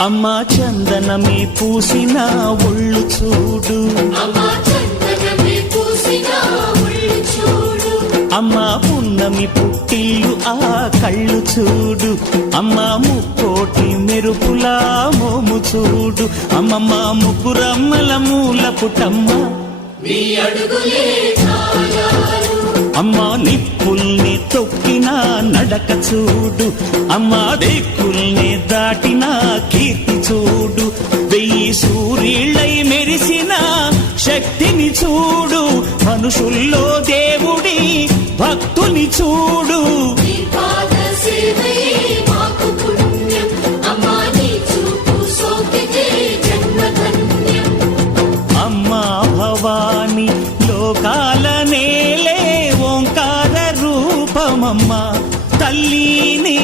అమ్మా చందనమే పూసిన ఒళ్ళు చూడు, అమ్మా పున్నమి పుట్టిల్లు ఆ కళ్ళు చూడు, అమ్మా ముక్కోటి మెరుపులా మోము చూడు, అమ్మమ్మ ముగ్గురమ్మల మూల పుటమ్మ అమ్మా నిప్పుల్ని తొక్కిన నడక చూడు, అమ్మా దిక్కుల్ని దాటిన కీర్తి చూడు, 1000 సూర్యుళ్ళై మెరిసిన శక్తిని చూడు, మనుషుల్లో దేవుడి భక్తుని చూడు.